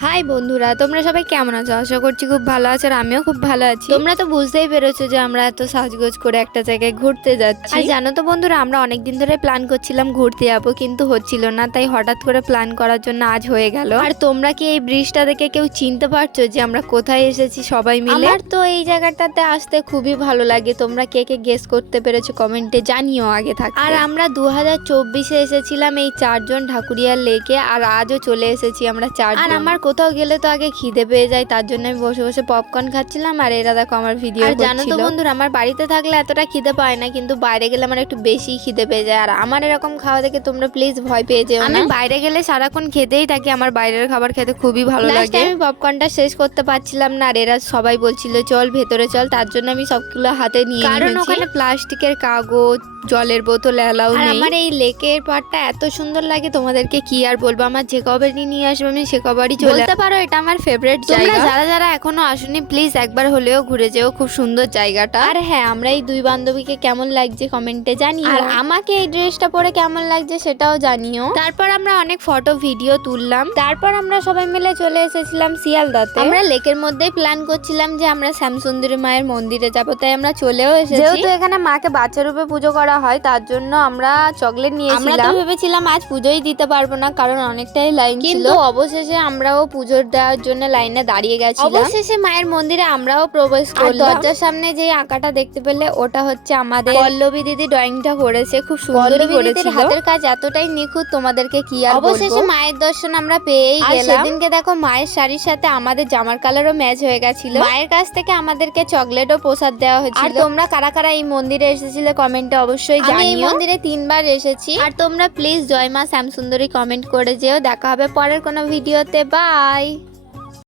High বন্ধুরা, তোমরা সবাই কেমন আছো? আশা করছি খুব ভালো আছো আর আমিও খুব ভালো আছি। তোমরা তো বুঝতেই পেরেছো যে আমরা এত সাজগোজ করে একটা জায়গায় ঘুরতে যাচ্ছি। আর জানো তো বন্ধুরা, আমরা অনেকদিন ধরে প্ল্যান করছিলাম ঘুরতে যাবো, কিন্তু হচ্ছিল না, তাই হঠাৎ করে প্ল্যান করার জন্য আজ হয়ে গেল। আর তোমরা কি এই ব্রিজটা দেখে কেউ চিনতে পারছো যে আমরা কোথায় এসেছি সবাই মিলে? আমার তো এই জায়গাটাতে আসতে খুবই ভালো লাগে। তোমরা কে কে গেস করতে পেরেছো কমেন্টে জানিও আগে থাকতে। আর আমরা 2024-এ এসেছিলাম এই 4 জন ঢাকুরিয়া লেকে, আর আজও চলে এসেছি আমরা 4 জন। আর আমার কোথাও গেলে তো আগে খিদে পেয়ে যায়, তার জন্য আমি বসে বসে পপকর্ন খাচ্ছিলাম আর এরা দেখো আমার ভিডিও করছিল। আর জানো তো বন্ধুরা, আমার বাড়িতে থাকলে এতটা খিদে পায় না, কিন্তু বাইরে গেলে আমার একটু বেশি খিদে পেয়ে যায়। আর আমার এরকম খাওয়া দেখে তোমরা প্লিজ ভয় পেয়ে যেও না। আমি বাইরে গেলে সারাক্ষণ খেতেই থাকি, আমার বাইরের খাবার খেতে খুবই ভালো লাগে। আমি পপকর্নটা শেষ করতে পারছিলাম না, আর এরা সবাই বলছিল চল ভেতরে চল, তার জন্য আমি সবগুলো হাতে নিয়ে নিয়েছি, কারণ ওখানে প্লাস্টিকের কাগজ, জলের বোতল এলাও নেই। আমার এই লেকের পাড়টা এত সুন্দর লাগে, তোমাদেরকে কি আর বলবো। আমার যে কবারই নিয়ে আসবে আমি সে কবারই বলতে পারো এটা আমার ফেভারিট জায়গা। যারা যারা এখনো আসেনি প্লিজ একবার হলেও ঘুরে যেও, খুব সুন্দর জায়গাটা। আর হ্যাঁ, আমরা এই দুই বান্ধবীকে কেমন লাগছে কমেন্টে জানিও, আর আমাকে এই ড্রেসটা পরে কেমন লাগছে সেটাও জানিও। তারপর আমরা অনেক ফটো ভিডিও তুললাম, তারপর আমরা সবাই মিলে চলে এসেছিলাম শিয়ালদাতে। আমরা লেকের মধ্যেই প্ল্যান করছিলাম যে আমরা শ্যামসুন্দরী মায়ের মন্দিরে যাবো, তাই আমরা চলেও এসেছি। যেহেতু এখানে মাকে বাচ্চা রূপে পুজো করা হয়, তার জন্য আমরা চকলেট নিয়েছিলাম। আমরা তো ভেবেছিলাম আজ পুজোই দিতে পারবো না, কারণ অনেকটাই লাইন ছিল, কিন্তু অবশেষে আমরাও পুজোর দেওয়ার জন্য লাইনে দাঁড়িয়ে গেছিলাম। অবশেষে মায়ের মন্দিরে আমরাও প্রবেশ করলাম। দরজার সামনে যে আঁকাটা দেখতে পেলে ওটা হচ্ছে আমাদের পল্লবী দিদি ড্রয়িংটা করেছে, খুব সুন্দর করেছিল। হাতের কাজ এতটাই নিখুঁত, তোমাদেরকে কি আর বলবো। অবশেষে মায়ের দর্শন আমরা পেয়েই গেলাম। সেদিনকে দেখো মায়ের শাড়ির সাথে আমাদের জামার কালারও ম্যাচ হয়ে গেছিল। মায়ের কাছ থেকে আমাদেরকে চকলেটও প্রসাদ দেওয়া হয়েছিল। আর তোমরা কারা কারা এই মন্দিরে এসেছিলে কমেন্টে অবশ্যই জানিও। আমি এই মন্দিরে 3বার এসেছি। আর তোমরা প্লিজ জয় মা শ্যামসুন্দরী কমেন্ট করে যেও। দেখা হবে পরের কোনো ভিডিওতে। বাই।